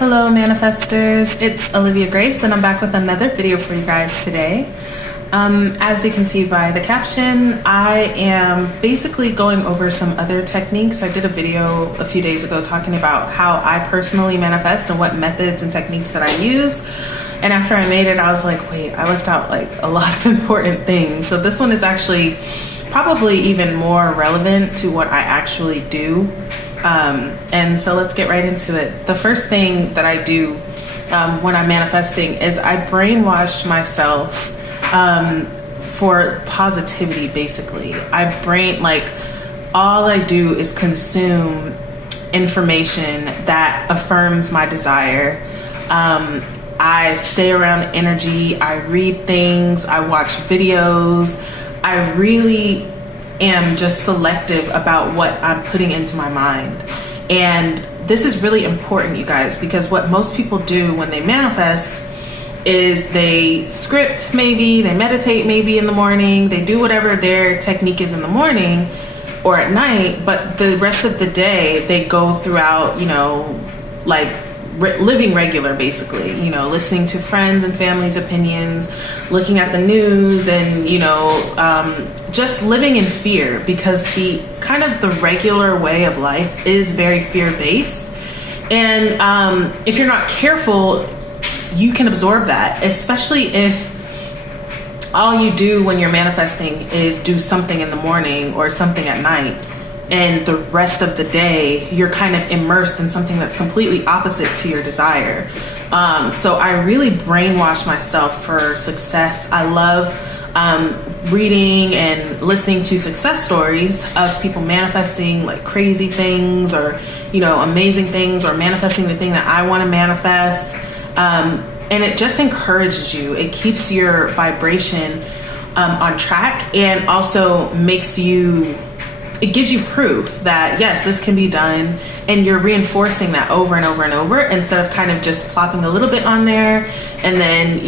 Hello manifestors, it's Olivia Grace and I'm back with another video for you guys today. As you can see by the caption, I am basically going over some other techniques. I did a video a few days ago talking about how I personally manifest and what methods and techniques that I use. And after I made it, I was like, wait, I left out like a lot of important things. So this one is actually probably even more relevant to what I actually do. And so let's get right into it. The first thing that I do when I'm manifesting is I brainwash myself for positivity, basically. All I do is consume information that affirms my desire. I stay around energy, I read things, I watch videos. I really am just selective about what I'm putting into my mind. And this is really important, you guys, because what most people do when they manifest is they script maybe, they meditate maybe in the morning, they do whatever their technique is in the morning or at night, but the rest of the day they go throughout, living regular, basically, listening to friends and family's opinions, looking at the news, and just living in fear, because the regular way of life is very fear-based. And if you're not careful, you can absorb that, especially if all you do when you're manifesting is do something in the morning or something at night, and the rest of the day you're kind of immersed in something that's completely opposite to your desire. So I really brainwash myself for success. I love reading and listening to success stories of people manifesting like crazy things, or amazing things, or manifesting the thing that I want to manifest. And it just encourages you. It keeps your vibration on track, and also it gives you proof that yes, this can be done, and you're reinforcing that over and over and over, instead of kind of just plopping a little bit on there and then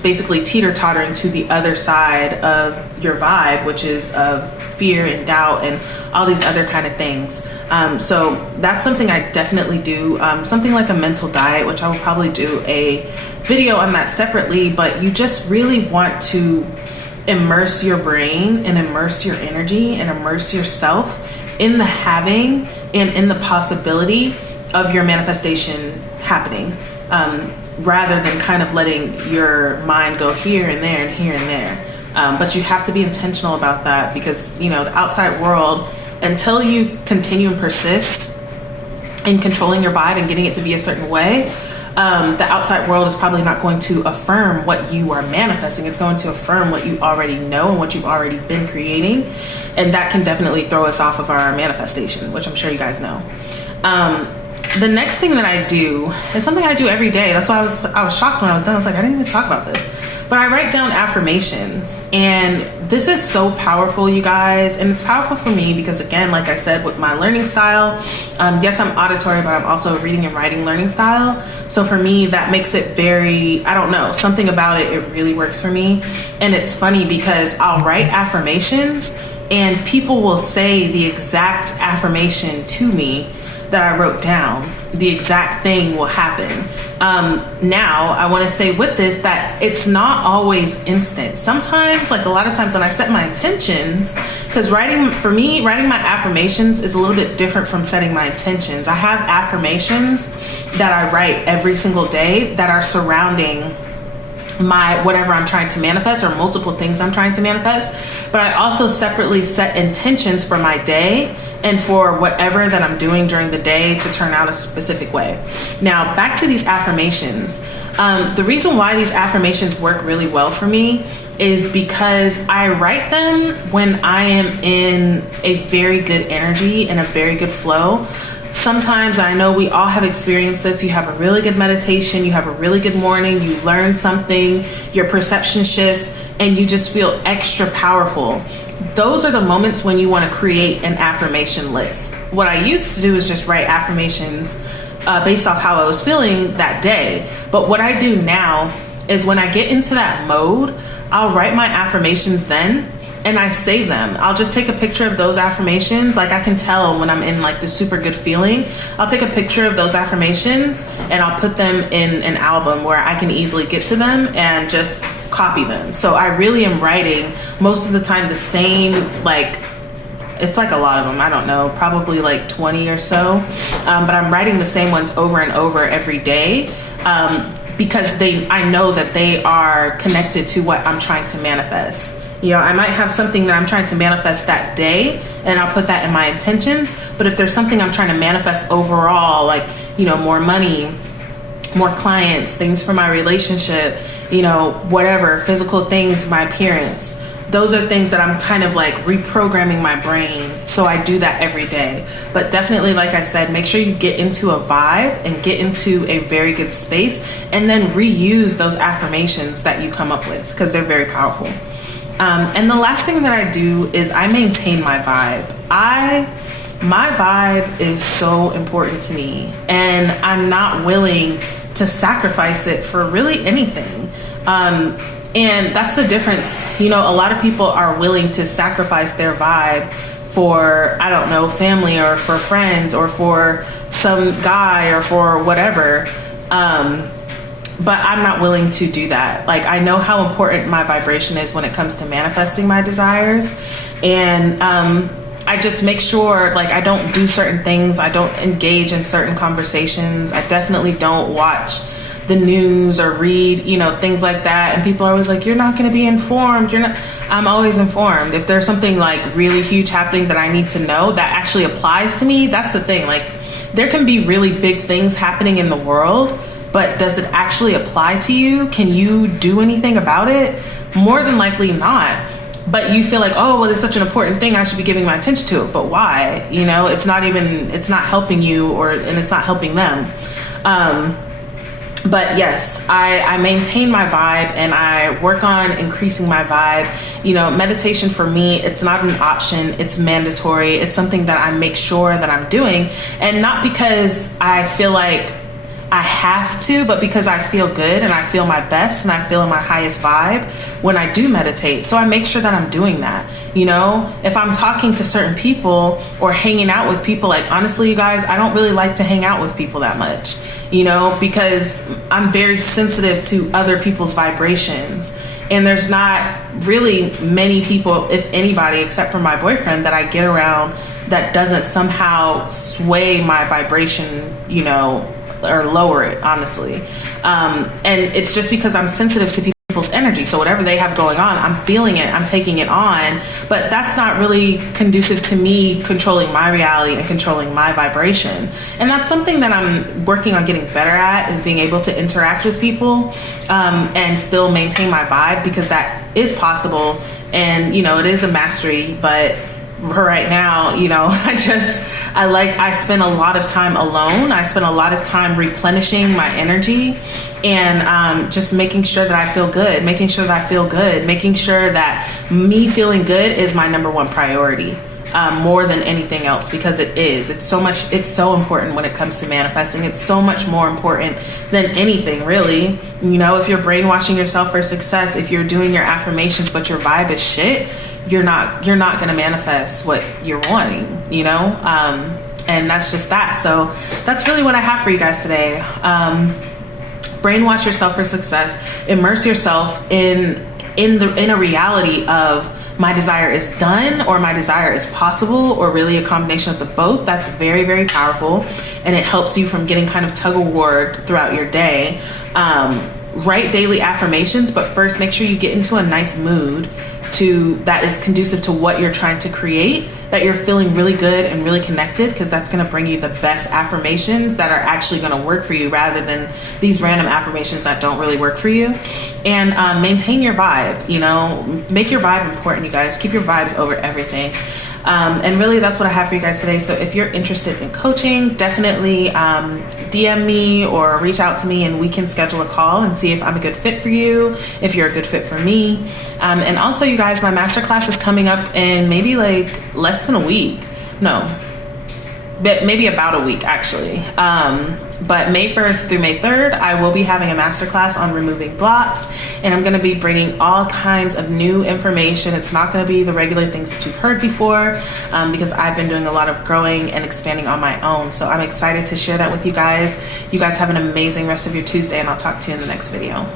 basically teeter-tottering to the other side of your vibe, which is of fear and doubt and all these other kind of things. So that's something I definitely do. Something like a mental diet, which I will probably do a video on that separately, but you just really want to immerse your brain and immerse your energy and immerse yourself in the having and in the possibility of your manifestation happening, rather than kind of letting your mind go here and there and here and there. But you have to be intentional about that, because the outside world, until you continue and persist in controlling your vibe and getting it to be a certain way, the outside world is probably not going to affirm what you are manifesting. It's going to affirm what you already know and what you've already been creating. And that can definitely throw us off of our manifestation, which I'm sure you guys know. The next thing that I do is something I do every day. That's why I was shocked when I was done. I was like, I didn't even talk about this. But I write down affirmations, and this is so powerful, you guys. And it's powerful for me because, again, like I said, with my learning style, yes, I'm auditory, but I'm also a reading and writing learning style. So for me, that makes it very, I don't know, something about it really works for me. And it's funny because I'll write affirmations and people will say the exact affirmation to me that I wrote down. The exact thing will happen. Now I want to say with this that it's not always instant. Sometimes, like a lot of times when I set my intentions, because writing my affirmations is a little bit different from setting my intentions. I have affirmations that I write every single day that are surrounding my whatever I'm trying to manifest, or multiple things I'm trying to manifest. But I also separately set intentions for my day and for whatever that I'm doing during the day to turn out a specific way. Now, back to these affirmations. The reason why these affirmations work really well for me is because I write them when I am in a very good energy and a very good flow. Sometimes, I know we all have experienced this, you have a really good meditation, you have a really good morning, you learn something, your perception shifts, and you just feel extra powerful. Those are the moments when you want to create an affirmation list. What I used to do is just write affirmations based off how I was feeling that day. But what I do now is when I get into that mode, I'll write my affirmations then, and I save them. I'll just take a picture of those affirmations. Like I can tell when I'm in like the super good feeling. I'll take a picture of those affirmations and I'll put them in an album where I can easily get to them and just copy them. So I really am writing most of the time the same, like, it's like a lot of them, I don't know, probably like 20 or so. But I'm writing the same ones over and over every day. Because I know that they are connected to what I'm trying to manifest. You know, I might have something that I'm trying to manifest that day and I'll put that in my intentions. But if there's something I'm trying to manifest overall, like, you know, more money, more clients, things for my relationship, you know, whatever, physical things, my appearance, those are things that I'm kind of like reprogramming my brain. So I do that every day. But definitely, like I said, make sure you get into a vibe and get into a very good space and then reuse those affirmations that you come up with because they're very powerful. And the last thing that I do is I maintain my vibe. My vibe is so important to me and I'm not willing to sacrifice it for really anything. And that's the difference. You know, a lot of people are willing to sacrifice their vibe for, I don't know, family or for friends or for some guy or for whatever. But I'm not willing to do that. Like, I know how important my vibration is when it comes to manifesting my desires. And I just make sure, like, I don't do certain things. I don't engage in certain conversations. I definitely don't watch the news or read, you know, things like that. And people are always like, you're not going to be informed. I'm always informed. If there's something like really huge happening that I need to know that actually applies to me, that's the thing. Like, there can be really big things happening in the world, but does it actually apply to you? Can you do anything about it? More than likely not. But you feel like, oh, well, it's such an important thing, I should be giving my attention to it. But why? You know, it's not helping you, and it's not helping them. But yes, I maintain my vibe and I work on increasing my vibe. You know, meditation for me, it's not an option, it's mandatory. It's something that I make sure that I'm doing, and not because I feel like I have to, but because I feel good and I feel my best and I feel in my highest vibe when I do meditate. So I make sure that I'm doing that. You know, if I'm talking to certain people or hanging out with people, like, honestly, you guys, I don't really like to hang out with people that much, you know, because I'm very sensitive to other people's vibrations. And there's not really many people, if anybody, except for my boyfriend, that I get around that doesn't somehow sway my vibration, you know, or lower it, honestly. And it's just because I'm sensitive to people's energy. So whatever they have going on, I'm feeling it, I'm taking it on, but that's not really conducive to me controlling my reality and controlling my vibration. And that's something that I'm working on getting better at, is being able to interact with people and still maintain my vibe, because that is possible. And, you know, it is a mastery, but for right now, you know, I spend a lot of time alone. I spend a lot of time replenishing my energy and just making sure that I feel good, making sure that me feeling good is my number one priority, more than anything else, because it's so important when it comes to manifesting. It's so much more important than anything, really. You know, if you're brainwashing yourself for success, if you're doing your affirmations, but your vibe is shit, you're not going to manifest what you're wanting, you know? And that's just that. So that's really what I have for you guys today. Brainwash yourself for success. Immerse yourself in a reality of, my desire is done, or my desire is possible, or really a combination of the both. That's very, very powerful. And it helps you from getting kind of tug of war throughout your day. Write daily affirmations, but first make sure you get into a nice mood that is conducive to what you're trying to create, that you're feeling really good and really connected, because that's going to bring you the best affirmations that are actually going to work for you, rather than these random affirmations that don't really work for you. And maintain your vibe, you know, make your vibe important, you guys. Keep your vibes over everything. And really, that's what I have for you guys today. So if you're interested in coaching, definitely DM me or reach out to me, and we can schedule a call and see if I'm a good fit for you, if you're a good fit for me. And also, you guys, my masterclass is coming up in maybe like less than a week. No, maybe about a week actually. But May 1st through May 3rd, I will be having a masterclass on removing blocks, and I'm going to be bringing all kinds of new information. It's not going to be the regular things that you've heard before, because I've been doing a lot of growing and expanding on my own. So I'm excited to share that with you guys. You guys have an amazing rest of your Tuesday, and I'll talk to you in the next video.